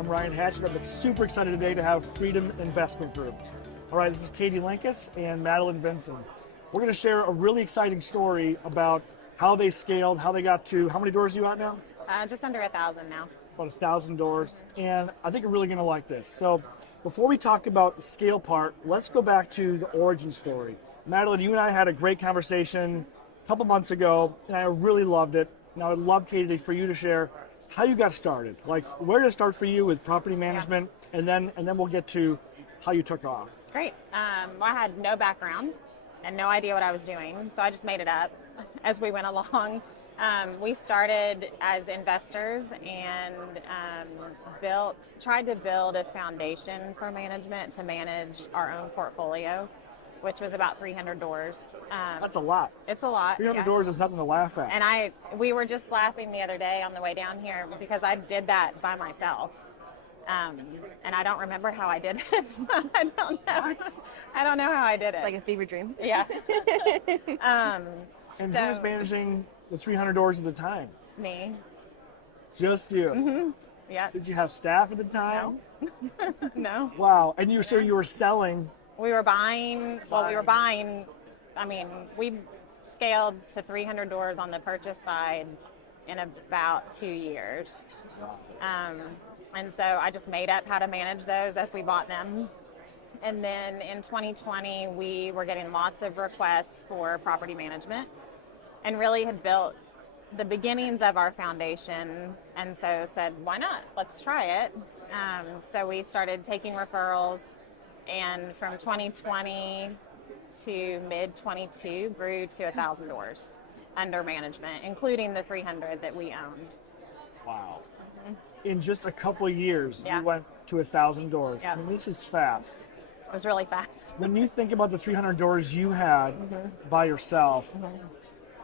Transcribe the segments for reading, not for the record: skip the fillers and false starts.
I'm Ryan Hatchett. I'm super excited today to have Freedom Investment Group. All right, this is Katie Linkous and Madeline Vinson. We're going to share a really exciting story about how they scaled, how they got to, how many doors are you at now? Just under 1,000 now. About 1,000 doors. And I think you're really going to like this. So before we talk about the scale part, let's go back to the origin story. Madeline, you and I had a great conversation a couple months ago, and I really loved it. And I would love, Katie, for you to share how you got started. Like, where did it start for you with property management, and then we'll get to how you took off. Great. I had no background and no idea what I was doing, so I just made it up as we went along. We started as investors and tried to build a foundation for management to manage our own portfolio, which was about 300 doors. That's a lot. It's a lot. 300 doors is nothing to laugh at. And we were just laughing the other day on the way down here because I did that by myself. And I don't remember how I did it. I don't know. What? I don't know how I did it. It's like a fever dream. Yeah. And who was managing the 300 doors at the time? Me. Just you? Mm-hmm. Yeah. Did you have staff at the time? No. No. Wow. And you were selling. We were buying, I mean, we scaled to 300 doors on the purchase side in about 2 years. And so I just made up how to manage those as we bought them. And then in 2020, we were getting lots of requests for property management and really had built the beginnings of our foundation. And so said, why not? Let's try it. So we started taking referrals. And from 2020 to mid-22 grew to 1,000 doors under management, including the 300 that we owned. Wow. Mm-hmm. In just a couple of years, Yeah. you went to 1,000 doors. Yeah. I mean, this is fast. It was really fast. When you think about the 300 doors you had by yourself,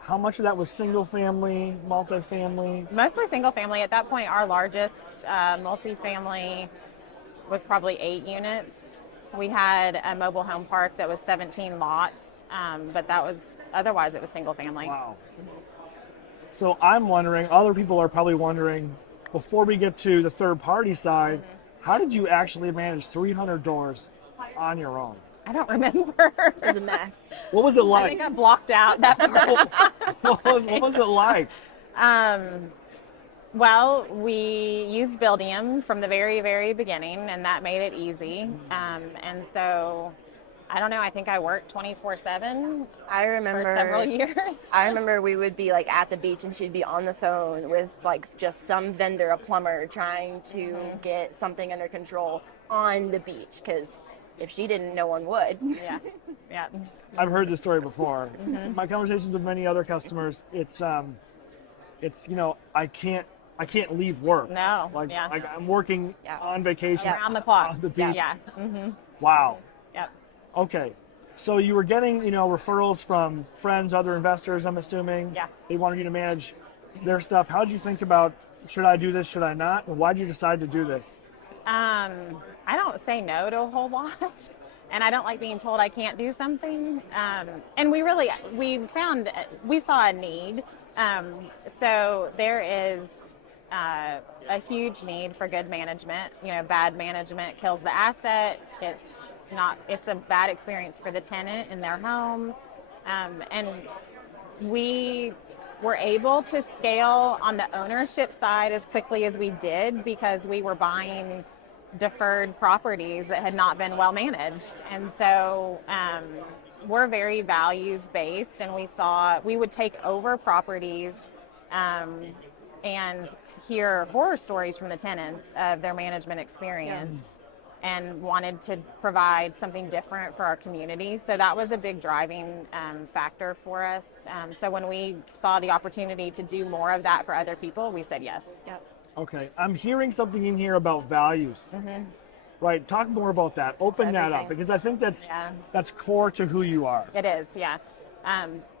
how much of that was single family, multifamily? Mostly single family. At that point, our largest multifamily was probably 8 units. We had a mobile home park that was 17 lots, but otherwise it was single family. Wow. So I'm wondering, other people are probably wondering, before we get to the third party side, how did you actually manage 300 doors on your own? I don't remember. It was a mess. What was it I like? think I blocked out that what was it like? Well, we used Buildium from the very, very beginning, and that made it easy. And so, I don't know, I think I worked 24/7 I remember for several years. I remember we would be like at the beach and she'd be on the phone with like just some vendor, a plumber, trying to get something under control on the beach, because if she didn't, no one would. Yeah, yeah. I've heard this story before. My conversations with many other customers, it's I can't leave work. No, Like yeah. I'm working on vacation. Around the clock. On the beach. Yeah. Mm-hmm. Wow. Yep. Okay. So you were getting, referrals from friends, other investors, I'm assuming. Yeah. They wanted you to manage their stuff. How did you think about, should I do this, should I not? And why did you decide to do this? I don't say no to a whole lot, and I don't like being told I can't do something. And we saw a need. So there is a huge need for good management. Bad management kills the asset. It's a bad experience for the tenant in their home. And we were able to scale on the ownership side as quickly as we did because we were buying deferred properties that had not been well managed. And so we're very values based, and we would take over properties and hear horror stories from the tenants of their management experience. And wanted to provide something different for our community. So that was a big driving factor for us. So when we saw the opportunity to do more of that for other people, we said yes. Yep. Okay. I'm hearing something in here about values. Right. Talk more about that. Open that up, because I think that's core to who you are. It is, yeah.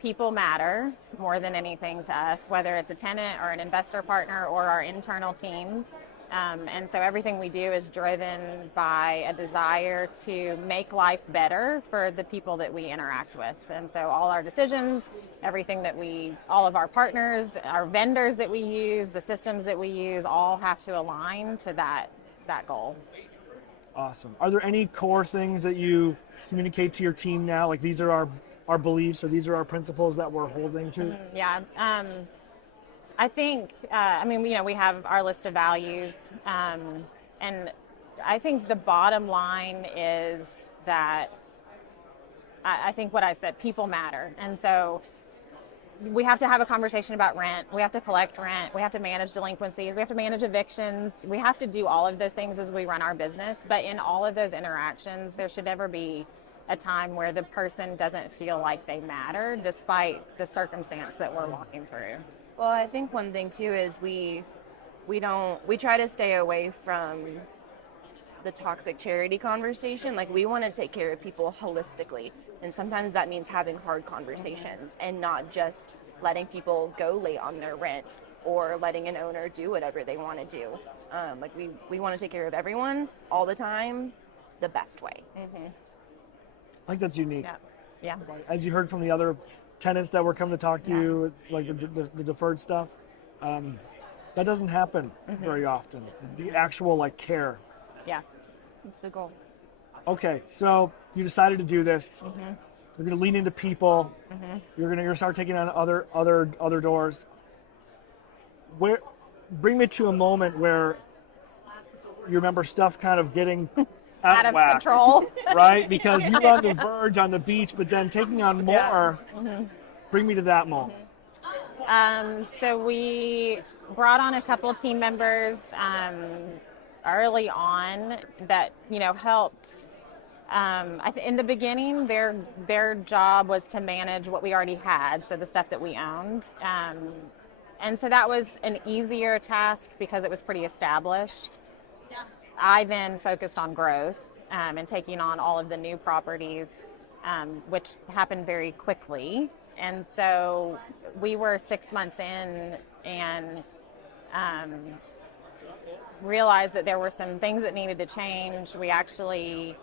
People matter more than anything to us, whether it's a tenant or an investor partner or our internal team. And so everything we do is driven by a desire to make life better for the people that we interact with. And so all our decisions, all of our partners, our vendors that we use, the systems that we use, all have to align to that that goal. Awesome. Are there any core things that you communicate to your team now? Like these are our beliefs, or these are our principles that we're holding to? Yeah. I think, I mean, we have our list of values. And I think the bottom line is that I think what I said, people matter. And so we have to have a conversation about rent. We have to collect rent. We have to manage delinquencies. We have to manage evictions. We have to do all of those things as we run our business. But in all of those interactions, there should never be a time where the person doesn't feel like they matter despite the circumstance that we're walking through. Well, I think one thing too is we try to stay away from the toxic charity conversation. Like, we want to take care of people holistically, and sometimes that means having hard conversations and not just letting people go late on their rent or letting an owner do whatever they want to do. Like, we want to take care of everyone all the time the best way. I think that's unique. Yeah. As you heard from the other tenants that were coming to talk to you, like the deferred stuff, that doesn't happen very often. The actual like care. Yeah. It's the goal. Okay, so you decided to do this. You're going to lean into people. You're going to start taking on other doors. Bring me to a moment where you remember stuff kind of getting out of whack, control, right? Because you're on the verge on the beach, but then taking on more. Bring me to that moment. So we brought on a couple team members early on that helped. In the beginning, their job was to manage what we already had, so the stuff that we owned, and so that was an easier task because it was pretty established. I then focused on growth and taking on all of the new properties, which happened very quickly. And so we were 6 months in and realized that there were some things that needed to change. We actually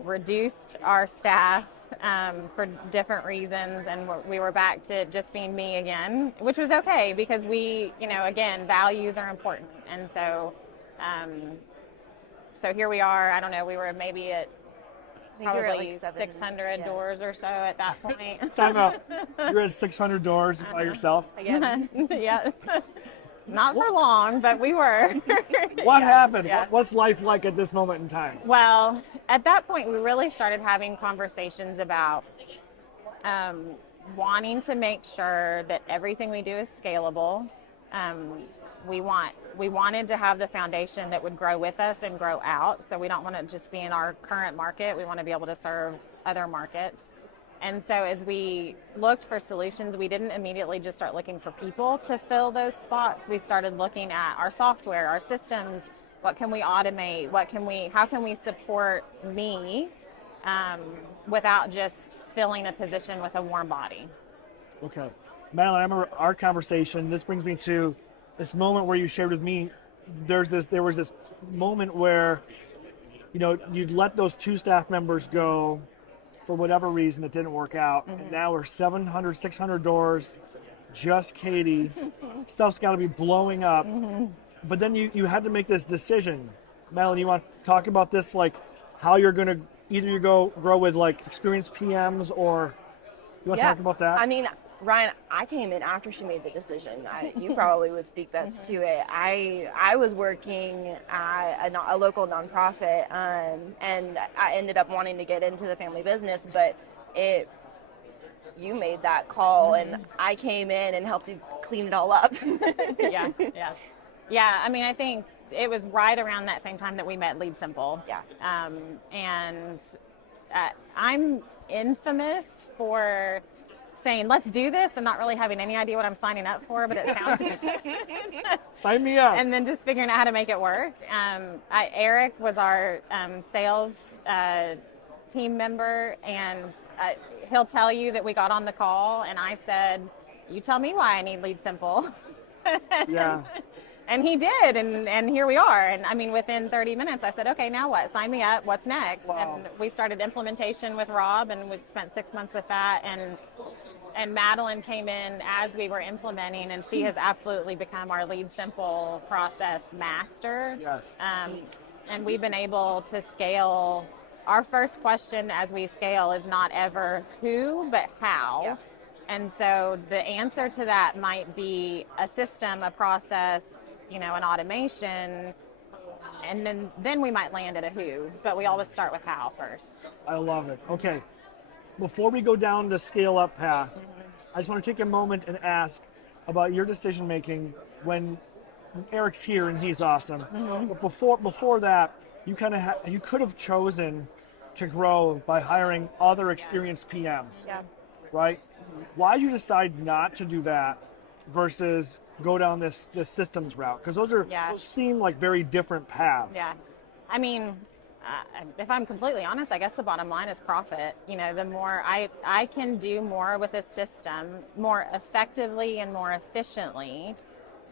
reduced our staff for different reasons, and we were back to just being me again, which was okay because we, again, values are important. And so, so here we are. I don't know, we were maybe at probably 600 doors or so at that point. Time out. You're at 600 doors by yourself? Again. Yeah. Not for long, but we were. What happened? Yeah. What's life like at this moment in time? Well, at that point, we really started having conversations about wanting to make sure that everything we do is scalable. We wanted to have the foundation that would grow with us and grow out. So we don't want to just be in our current market. We want to be able to serve other markets. And so as we looked for solutions, we didn't immediately just start looking for people to fill those spots. We started looking at our software, our systems. What can we automate? How can we support me without just filling a position with a warm body? Okay. Madeline, I remember our conversation. This brings me to this moment where you shared with me, there was this moment where, you'd let those 2 staff members go for whatever reason that didn't work out. And now we're 700, 600 doors, just Katie. Stuff's got to be blowing up. But then you had to make this decision. Madeline, you want to talk about this, like how you're going to either grow with like experienced PMs, or you want to talk about that? I mean, Ryan, I came in after she made the decision. You probably would speak best to it. I was working at a local nonprofit, and I ended up wanting to get into the family business, but you made that call, and I came in and helped you clean it all up. Yeah. I mean, I think it was right around that same time that we met LeadSimple. Yeah. And I'm infamous for saying, let's do this, and not really having any idea what I'm signing up for, but it sounds good. Sign me up. And then just figuring out how to make it work. Eric was our sales team member, and he'll tell you that we got on the call, and I said, you tell me why I need LeadSimple. Yeah. And he did, and here we are. And I mean, within 30 minutes, I said, okay, now what? Sign me up. What's next? Wow. And we started implementation with Rob, and we spent 6 months with that. And Madeline came in as we were implementing, and she has absolutely become our LeadSimple process master. Yes. And we've been able to scale. Our first question as we scale is not ever who, but how. Yeah. And so the answer to that might be a system, a process, an automation, and then we might land at a who, but we always start with how first. I love it. Okay. Before we go down the scale up path, I just want to take a moment and ask about your decision making when Eric's here and he's awesome. But before that, you you could have chosen to grow by hiring other experienced PMs, Yeah. right? Why did you decide not to do that versus go down this systems route? Because those seem like very different paths. Yeah. I mean, if I'm completely honest, I guess the bottom line is profit. The more I can do more with a system more effectively and more efficiently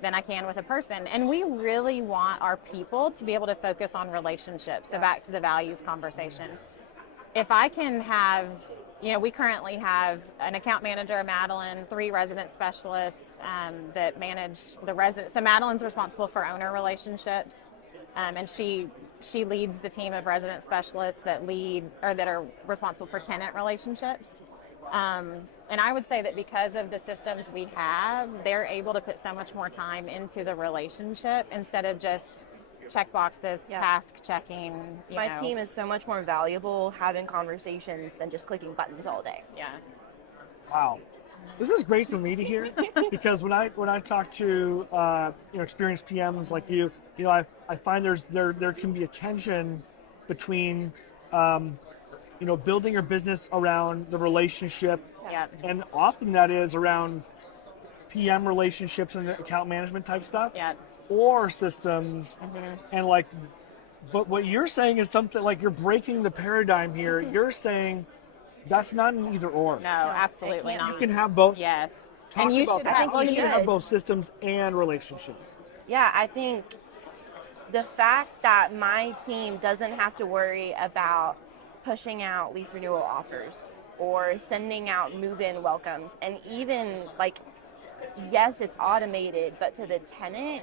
than I can with a person. And we really want our people to be able to focus on relationships. So back to the values conversation. If I can have, we currently have an account manager, Madeline, 3 resident specialists that manage the residents. So Madeline's responsible for owner relationships, and she leads the team of resident specialists that are responsible for tenant relationships. And I would say that because of the systems we have, they're able to put so much more time into the relationship instead of just check boxes, task checking. My team is so much more valuable having conversations than just clicking buttons all day. Yeah. Wow. This is great for me to hear because when I talk to experienced PMs like you, I find there can be a tension between building your business around the relationship, and often that is around PM relationships and account management type stuff, or systems, and but what you're saying is something like you're breaking the paradigm here. You're saying that's not an either or. No, absolutely not. You can have both. Yes. Talk And you about should that. have, You should have both systems and relationships. Yeah, I think the fact that my team doesn't have to worry about pushing out lease renewal offers or sending out move-in welcomes, and even yes, it's automated, but to the tenant,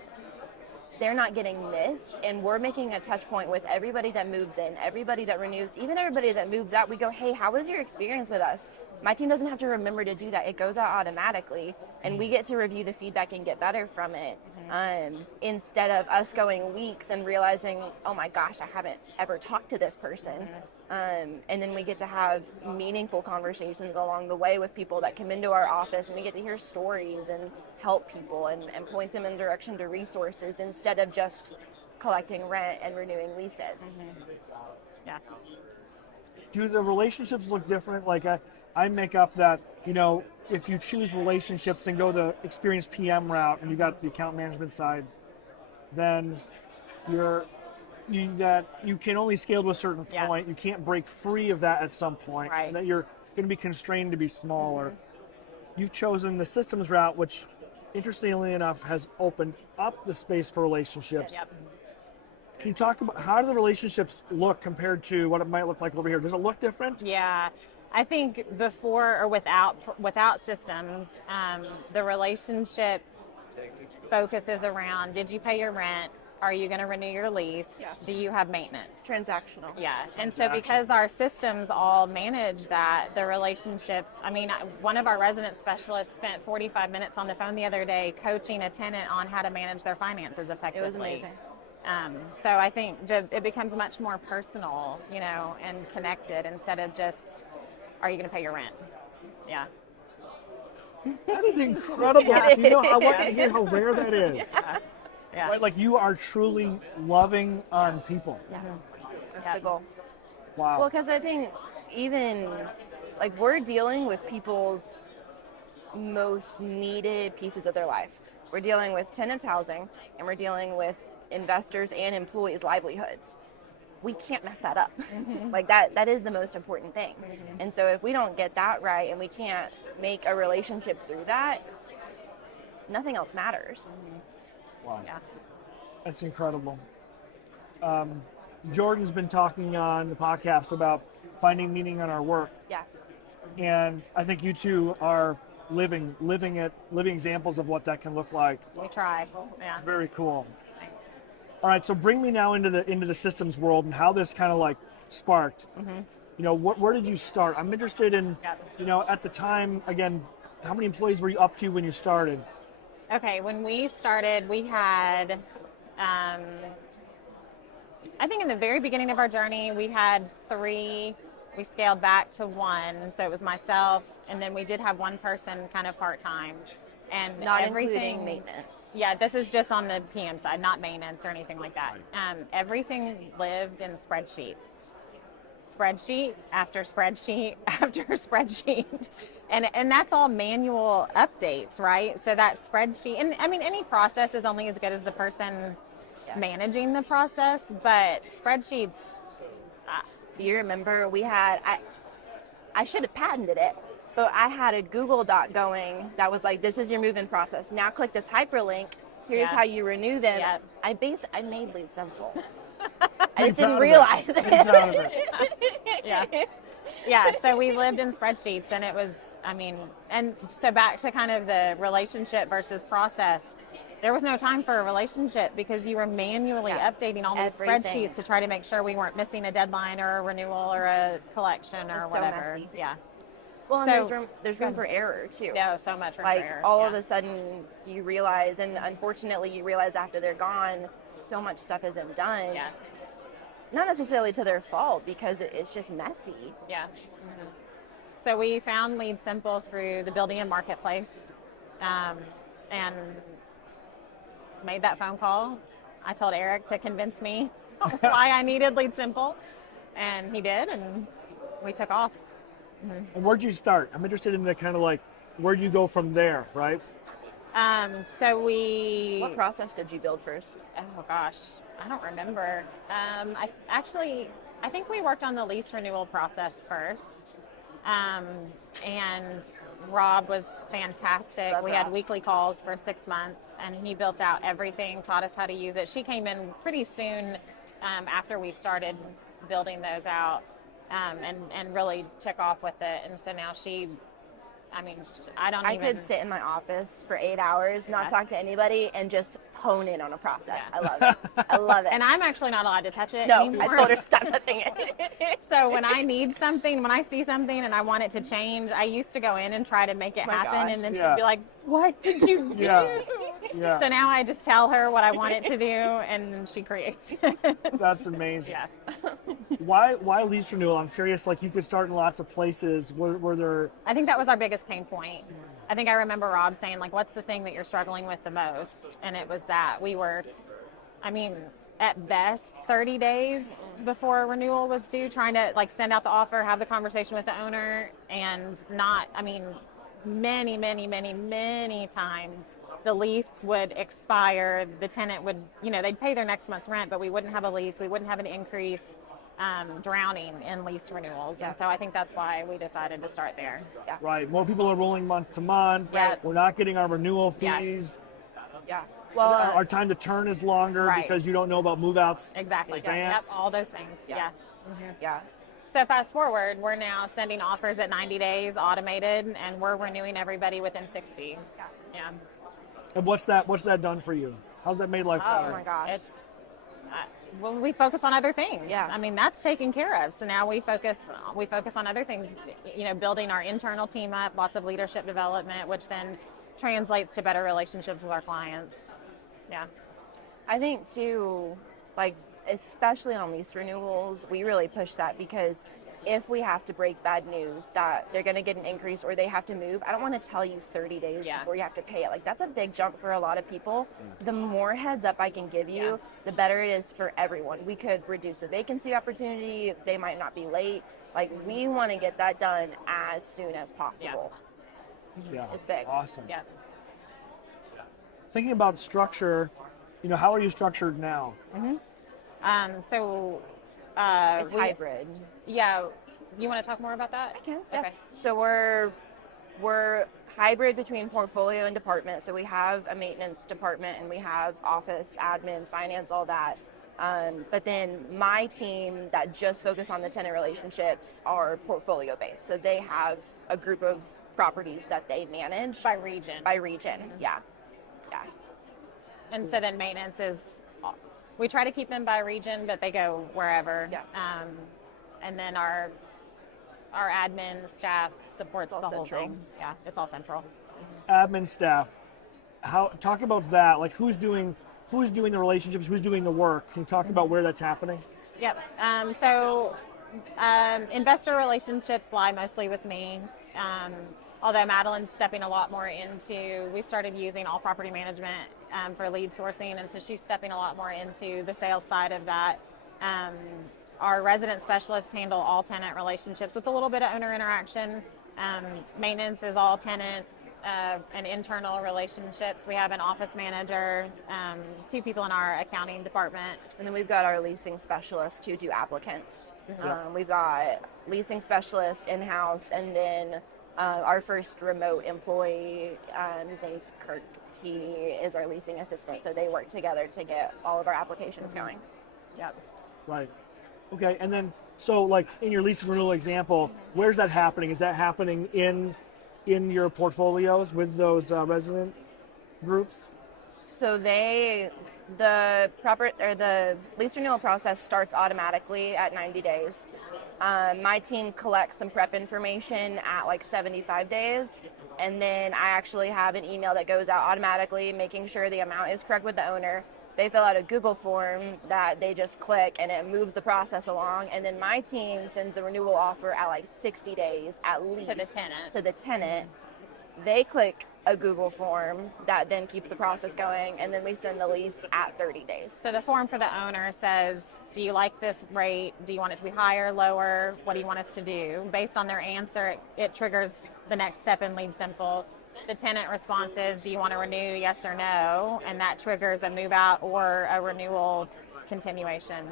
they're not getting missed, and we're making a touch point with everybody that moves in, everybody that renews, even everybody that moves out. We go, hey, how was your experience with us? My team doesn't have to remember to do that. It goes out automatically, and we get to review the feedback and get better from it, instead of us going weeks and realizing, oh my gosh, I haven't ever talked to this person. And then we get to have meaningful conversations along the way with people that come into our office, and we get to hear stories and help people and point them in direction to resources instead of just collecting rent and renewing leases. Yeah. Do the relationships look different? Like I make up that, if you choose relationships and go the experienced PM route and you got the account management side, then you can only scale to a certain point. You can't break free of that at some point. Right. And that you're going to be constrained to be smaller. You've chosen the systems route, which, interestingly enough, has opened up the space for relationships. Yep. Can you talk about how do the relationships look compared to what it might look like over here? Does it look different? Yeah. I think before or without systems, the relationship focuses around, did you pay your rent? Are you going to renew your lease? Yes. Do you have maintenance? Transactional. Yeah. And so because our systems all manage that, the relationships, one of our resident specialists spent 45 minutes on the phone the other day coaching a tenant on how to manage their finances effectively. It was amazing. So I think it becomes much more personal, and connected instead of just, are you going to pay your rent? Yeah. That is incredible. I want to hear how rare that is. Yeah. Right? Like you are truly loving on people. Yeah. That's the goal. Wow. Well, because I think even we're dealing with people's most needed pieces of their life. We're dealing with tenants' housing, and we're dealing with investors and employees' livelihoods. We can't mess that up. That is the most important thing. And so if we don't get that right and we can't make a relationship through that, nothing else matters. Wow. Yeah. That's incredible. Jordan's been talking on the podcast about finding meaning in our work. Yeah. And I think you two are living examples of what that can look like. We try. Yeah. Very cool. Thanks. All right, so bring me now into the systems world and how this kind of like sparked. You know, where did you start? I'm interested in, you know, at the time, again, how many employees were you up to when you started? Okay, when we started, we had, I think in the very beginning of our journey, we had 3. We scaled back to 1, so it was myself, and then we did have one person kind of part-time. And Not everything, including maintenance. Yeah, this is just on the PM side, not maintenance or anything like that. Everything lived in spreadsheets. Spreadsheet after spreadsheet after spreadsheet. And that's all manual updates, right? So that spreadsheet, and I mean, any process is only as good as the person managing the process, but spreadsheets. Do you remember we had, I should have patented it, but I had a Google Doc going that was like, this is your move-in process. Now click this hyperlink. Here's how you renew them. Yeah. I made LeadSimple. I Pretty just didn't proud of it. realize Pretty proud of it. it. Yeah, so we lived in spreadsheets, and it was, I mean, and so back to kind of the relationship versus process. There was no time for a relationship because you were manually updating all these Everything. spreadsheets to try to make sure we weren't missing a deadline or a renewal or a collection or So whatever. messy. Yeah. Well, and So- there's room for error too. Yeah, so much room Like for error. all Yeah. of a sudden you realize, and unfortunately you realize after they're gone, so much stuff isn't done. Yeah. Not necessarily to their fault because it's just messy. Yeah. So we found LeadSimple through the building and marketplace, and made that phone call. I told Eric to convince me why I needed LeadSimple, and he did, and we took off. And where'd you start? I'm interested in the kind of like, where'd you go from there, right? So we. What process did you build first? Oh gosh, I don't remember. I think we worked on the lease renewal process first. And Rob was fantastic. Love We had Rob. weekly calls for 6 months, and he built out everything, taught us how to use it. She came in pretty soon after we started building those out, and really took off with it. And so now I could sit in my office for 8 hours, not talk to anybody, and just hone in on a process. Yeah. I love it. I love it. And I'm actually not allowed to touch it no, anymore. I told her stop touching it. So when I need something, when I see something and I want it to change, I used to go in and try to make it my happen, gosh. and then Yeah. she'd be like, "What did you do?" Yeah. So now I just tell her what I want it to do, and then she creates it. That's amazing. Yeah. Why lease renewal? I'm curious. Like, you could start in lots of places. Were there? I think that was our biggest pain point. I think I remember Rob saying, like, what's the thing that you're struggling with the most? And it was that we were, at best 30 days before a renewal was due, trying to like send out the offer, have the conversation with the owner, and many times the lease would expire. The tenant would, they'd pay their next month's rent, but we wouldn't have a lease. We wouldn't have an increase. Drowning in lease renewals. And so I think that's why we decided to start there. Yeah. Right. More people are rolling month to month. Yeah. We're not getting our renewal Yeah. fees. Yeah. Well, Our time to turn is longer Right. because you don't know about move-outs. Exactly. in Yep, advance. all those things. Yeah. yeah. So fast forward, we're now sending offers at 90 days automated, and we're renewing everybody within 60. Yeah. And what's that done for you? How's that made life better? Oh my gosh. It's we focus on other things. Yeah. That's taken care of. So now we focus on other things, building our internal team up, lots of leadership development, which then translates to better relationships with our clients. Yeah. I think too, like especially on lease renewals, we really push that because if we have to break bad news that they're going to get an increase or they have to move, I don't want to tell you 30 days Yeah. before you have to pay it. Like that's a big jump for a lot of people. The more heads up I can give you, the better it is for everyone. We could reduce the vacancy opportunity. They might not be late. Like we want to get that done as soon as possible. Yeah. It's big. Awesome. Yeah. Thinking about structure, how are you structured now? It's hybrid. Yeah. You want to talk more about that? I can. Yeah. Okay. So we're hybrid between portfolio and department. So we have a maintenance department and we have office, admin, finance, all that. But then my team that just focus on the tenant relationships are portfolio based. So they have a group of properties that they manage By region. by region. Yeah. Yeah. And so then maintenance is We try to keep them by region, but they go wherever. Yeah. And then our admin staff supports the all whole central. thing. Yeah, it's all central. Admin staff. Talk about that. Like who's doing the relationships? Who's doing the work? Can you talk about where that's happening? Yep. Investor relationships lie mostly with me. Although Madeline's stepping a lot more into, we started using all property management for lead sourcing, and so she's stepping a lot more into the sales side of that. Our resident specialists handle all tenant relationships with a little bit of owner interaction. Maintenance is all tenant and internal relationships. We have an office manager, 2 people in our accounting department. And then we've got our leasing specialist to do applicants. We've got leasing specialists in-house, and then our first remote employee, his name's Kirk. He is our leasing assistant, so they work together to get all of our applications going. Yep. Right. Okay, and then, so like in your lease renewal example, where's that happening? Is that happening in your portfolios with those resident groups? So the lease renewal process starts automatically at 90 days. My team collects some prep information at like 75 days, and then I actually have an email that goes out automatically making sure the amount is correct with the owner. They fill out a Google form that they just click, and it moves the process along. And then my team sends the renewal offer at like 60 days at least to the tenant. They click a Google form that then keeps the process going, and then we send the lease at 30 days. So the form for the owner says, do you like this rate? Do you want it to be higher, lower? What do you want us to do? Based on their answer, it triggers the next step in LeadSimple. The tenant response is, do you want to renew, yes or no? And that triggers a move out or a renewal continuation.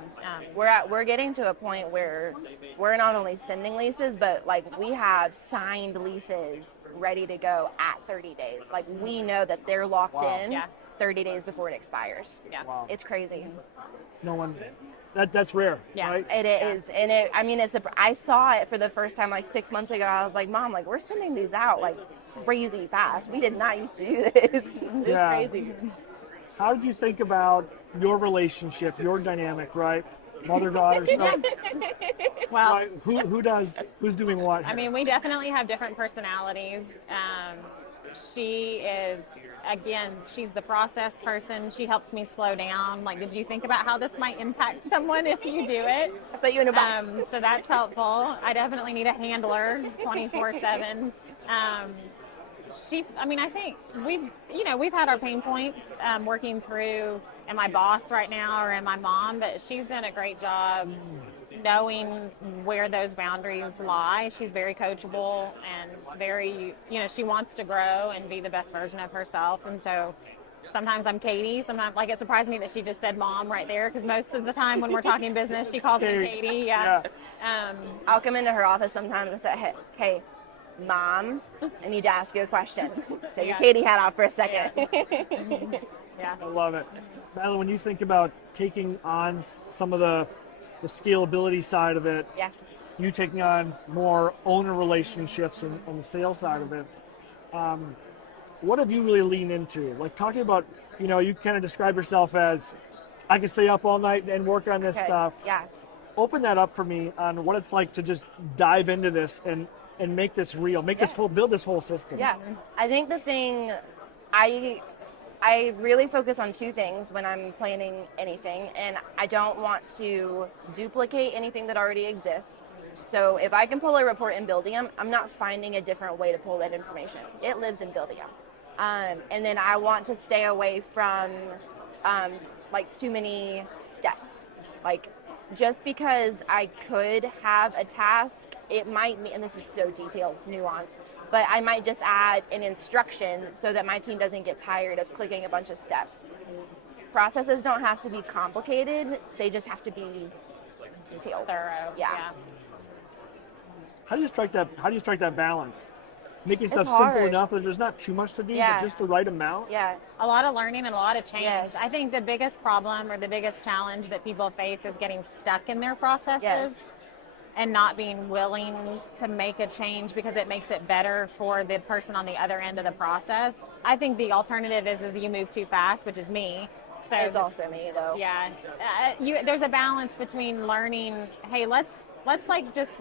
We're getting to a point where we're not only sending leases, but like we have signed leases ready to go at 30 days. Like we know that they're locked in 30 days before it expires. Yeah. Wow. It's crazy. No one. That's rare. Yeah. Right? It is, and I saw it for the first time like 6 months ago. I was like, Mom, like we're sending these out like crazy fast. We did not used to do this. It's crazy. How did you think about your relationship, your dynamic, right? Mother-daughter, son. Well, Right? Who's doing what? I mean, we definitely have different personalities. She is, again, she's the process person. She helps me slow down. Like, did you think about how this might impact someone if you do it? I put you in a box. So that's helpful. I definitely need a handler 24/7. I think we've had our pain points working through, am I boss right now or am I mom? But she's done a great job knowing where those boundaries lie. She's very coachable and very, she wants to grow and be the best version of herself. And so sometimes I'm Katie. Sometimes, like, it surprised me that she just said mom right there, because most of the time when we're talking business, she calls me Katie. Yeah. I'll come into her office sometimes and say, hey, Mom, I need to ask you a question. Take your Katie hat off for a second. Yeah. I love it. Madeline, when you think about taking on some of the scalability side of it, you taking on more owner relationships and on the sales side of it, what have you really leaned into? Like, talking about, you kind of describe yourself as, I can stay up all night and work on this stuff. Yeah. Open that up for me on what it's like to just dive into this and make this real, build this whole system. Yeah, I think the thing, I really focus on 2 things when I'm planning anything, and I don't want to duplicate anything that already exists. So if I can pull a report in Buildium, I'm not finding a different way to pull that information. It lives in Buildium. And then I want to stay away from too many steps. Like, just because I could have a task, it might mean, and this is so detailed, it's nuanced, but I might just add an instruction so that my team doesn't get tired of clicking a bunch of steps. Processes don't have to be complicated, they just have to be detailed. Thorough. Yeah. How do you strike that balance? Making stuff It's simple hard. enough that there's not too much to do, but just the right amount? Yeah. A lot of learning and a lot of change. Yes. I think the biggest problem or the biggest challenge that people face is getting stuck in their processes and not being willing to make a change because it makes it better for the person on the other end of the process. I think the alternative is you move too fast, which is me. So It's also me though. yeah, there's a balance between learning. Hey, let's like just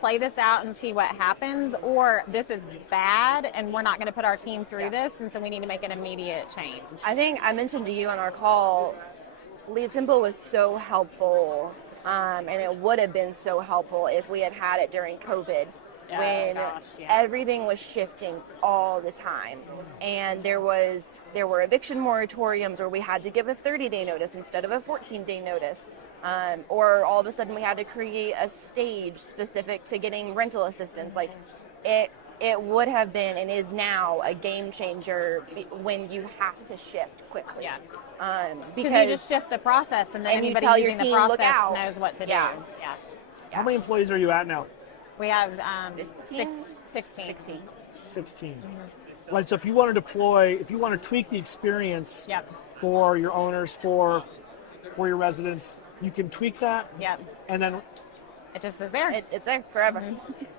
play this out and see what happens, or this is bad and we're not going to put our team through this, and so we need to make an immediate change. I think I mentioned to you on our call, LeadSimple was so helpful, and it would have been so helpful if we had had it during COVID, when everything was shifting all the time, and there were eviction moratoriums where we had to give a 30-day notice instead of a 14-day notice. Or all of a sudden we had to create a stage specific to getting rental assistance. Like it would have been and is now a game changer when you have to shift quickly. Yeah. Because you just shift the process, and then and you anybody tell your using team, the "Look process out." knows what to Yeah. do. Yeah. How many employees are you at now? We have 15? 16. 16. Right, so if you want to tweak the experience Yep. for your owners, for your residents, you can tweak that. Yep. And then It just is there. It's there forever.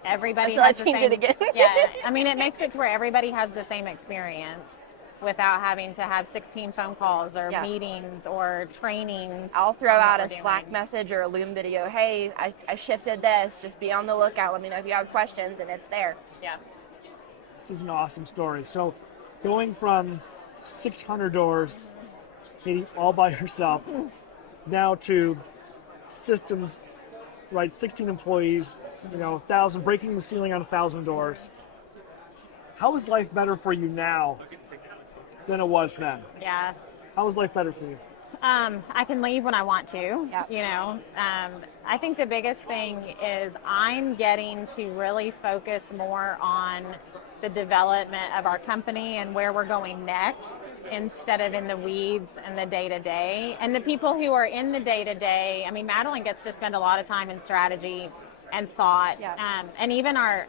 Everybody Until I has the change same, it again. Yeah, I mean, it makes it to where everybody has the same experience without having to have 16 phone calls or meetings or trainings. I'll throw on what out we're a doing. Slack message or a Loom video. Hey, I shifted this. Just be on the lookout. Let me know if you have questions, and it's there. Yeah. this is an awesome story. So going from 600 doors, Katie, all by herself, now to systems, right? 16 employees, 1,000, breaking the ceiling on 1,000 doors. How is life better for you now than it was then? Yeah. How is life better for you? I can leave when I want to, Yep. I think the biggest thing is I'm getting to really focus more on the development of our company and where we're going next, instead of in the weeds and the day-to-day. And the people who are in the day-to-day, I mean, Madeline gets to spend a lot of time in strategy and thought. Yeah. And even our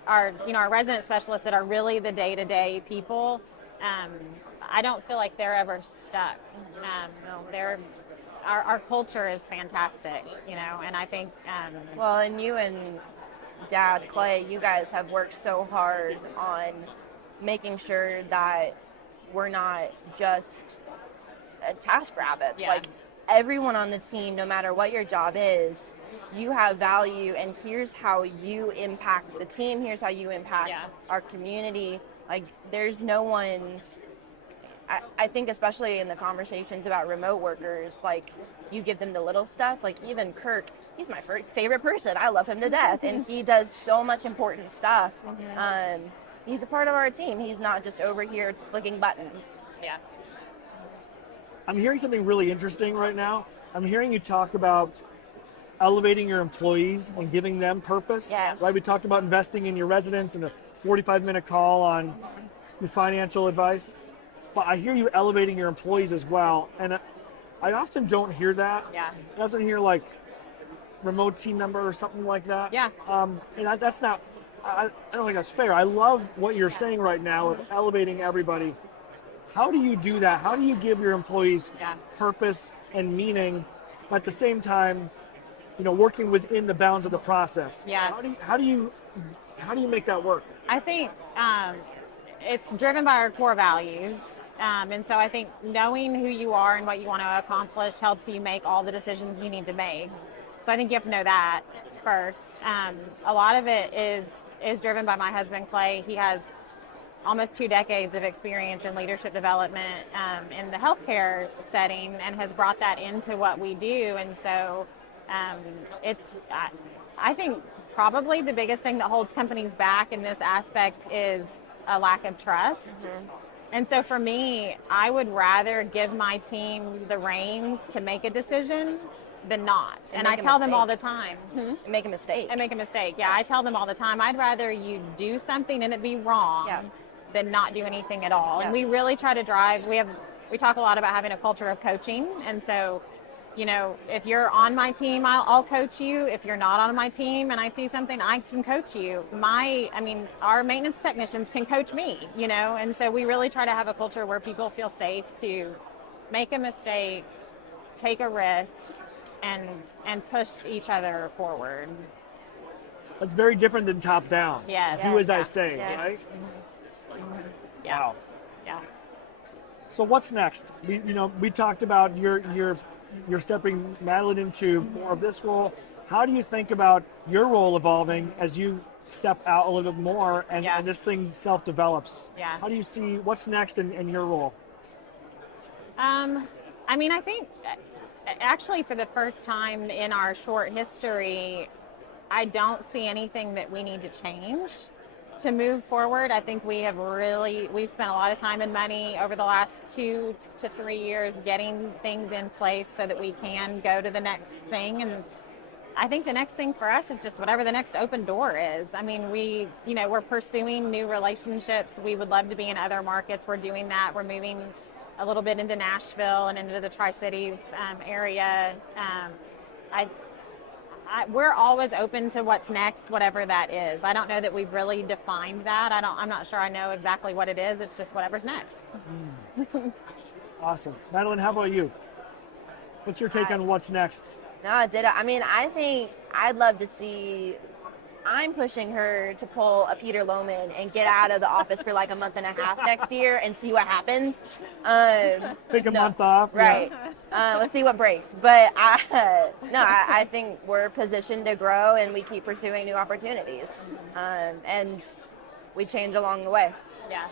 resident specialists that are really the day-to-day people, I don't feel like they're ever stuck. Our culture is fantastic, and I think. Well, and you and Dad Clay, you guys have worked so hard on making sure that we're not just task rabbits. Yeah. Like, everyone on the team, no matter what your job is, you have value, and here's how you impact the team. Here's how you impact our community. Like, there's no one. I think especially in the conversations about remote workers, like, you give them the little stuff. Like, even Kirk, he's my favorite person. I love him to death, and he does so much important stuff. He's a part of our team. He's not just over here clicking buttons. Yeah. I'm hearing something really interesting right now. I'm hearing you talk about elevating your employees and giving them purpose. Yes. Right? We talked about investing in your residents and a 45-minute call on your financial advice. But I hear you elevating your employees as well. And I often don't hear that. Yeah. I often hear like remote team member or something like that. Yeah. And that's not, I don't think that's fair. I love what you're saying right now of elevating everybody. How do you do that? How do you give your employees purpose and meaning, but at the same time, working within the bounds of the process? Yes. How do you make that work? I think it's driven by our core values. And so I think knowing who you are and what you want to accomplish helps you make all the decisions you need to make. So I think you have to know that first. A lot of it is driven by my husband, Clay. He has almost 2 decades of experience in leadership development in the healthcare setting, and has brought that into what we do. And so I think probably the biggest thing that holds companies back in this aspect is a lack of trust. Mm-hmm. And so for me, I would rather give my team the reins to make a decision than not. And I tell them all the time. Make a mistake. And make a mistake. Yeah, I tell them all the time, I'd rather you do something and it be wrong than not do anything at all. And we really try to drive, we talk a lot about having a culture of coaching. And so, if you're on my team, I'll coach you. If you're not on my team and I see something, I can coach you. Our maintenance technicians can coach me, and so we really try to have a culture where people feel safe to make a mistake, take a risk, and push each other forward. That's very different than top down. Yes. Do as I say, Yeah. right? Mm-hmm. Yeah. Wow. Yeah. So what's next? We talked about you're stepping Madeline into more of this role. How do you think about your role evolving as you step out a little bit more and this thing self-develops? Yeah. How do you see what's next in your role? I mean, I think actually for the first time in our short history, I don't see anything that we need to change to move forward. I think we've spent a lot of time and money over the last 2 to 3 years getting things in place so that we can go to the next thing. And I think the next thing for us is just whatever the next open door is. I mean, we're pursuing new relationships. We would love to be in other markets. We're doing that. We're moving a little bit into Nashville and into the Tri-Cities area. We're always open to what's next, whatever that is. I don't know that we've really defined that. I'm not sure I know exactly what it is. It's just whatever's next. Awesome. Madeline, how about you? What's your take on what's next? No, I mean, I think I'd love to see. I'm pushing her to pull a Peter Lohman and get out of the office for like a month and a half next year and see what happens. Take a month off. Right. Yeah. Let's see what breaks. But I think we're positioned to grow and we keep pursuing new opportunities. And we change along the way. Yeah.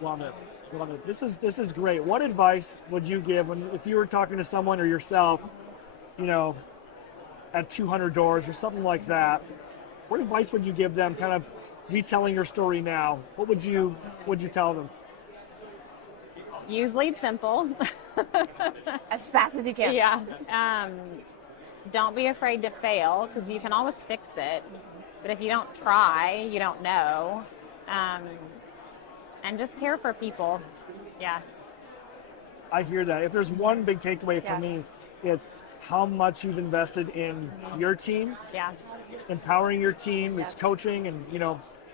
Love it. Love it. This is great. What advice would you give if you were talking to someone or yourself, at 200 doors or something like that? What advice would you give them, kind of retelling your story now? What would you tell them? Use LeadSimple. As fast as you can. Yeah. Don't be afraid to fail because you can always fix it. But if you don't try, you don't know. And just care for people. Yeah. I hear that. If there's one big takeaway for me, it's how much you've invested in your team. Yeah. Empowering your team is coaching, and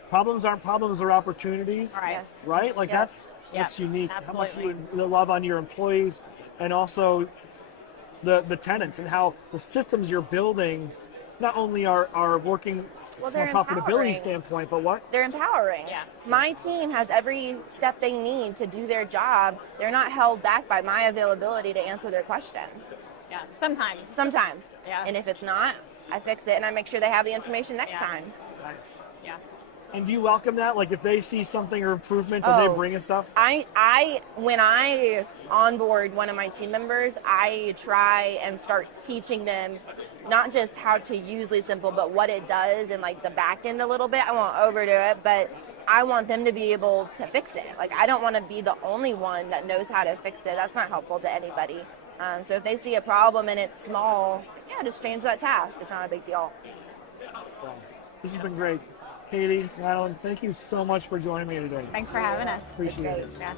problems aren't problems, they're opportunities. Right. Right? Like that's unique. Absolutely. How much you love on your employees, and also the tenants, and how the systems you're building not only are working from a profitability empowering. standpoint, but what? They're empowering. Yeah. My team has every step they need to do their job. They're not held back by my availability to answer their question. Yeah. Sometimes. Sometimes. Yeah. And if it's not, I fix it and I make sure they have the information next time. Nice. Yeah. And do you welcome that? Like if they see something or improvements, are they bringing stuff? When I onboard one of my team members, I try and start teaching them not just how to use LeadSimple, but what it does and like the back end a little bit. I won't overdo it, but I want them to be able to fix it. Like I don't want to be the only one that knows how to fix it. That's not helpful to anybody. So if they see a problem and it's small, just change that task. It's not a big deal. Well, this has been great. Katie, Madeline, thank you so much for joining me today. Thanks for having us. Appreciate it. Yeah.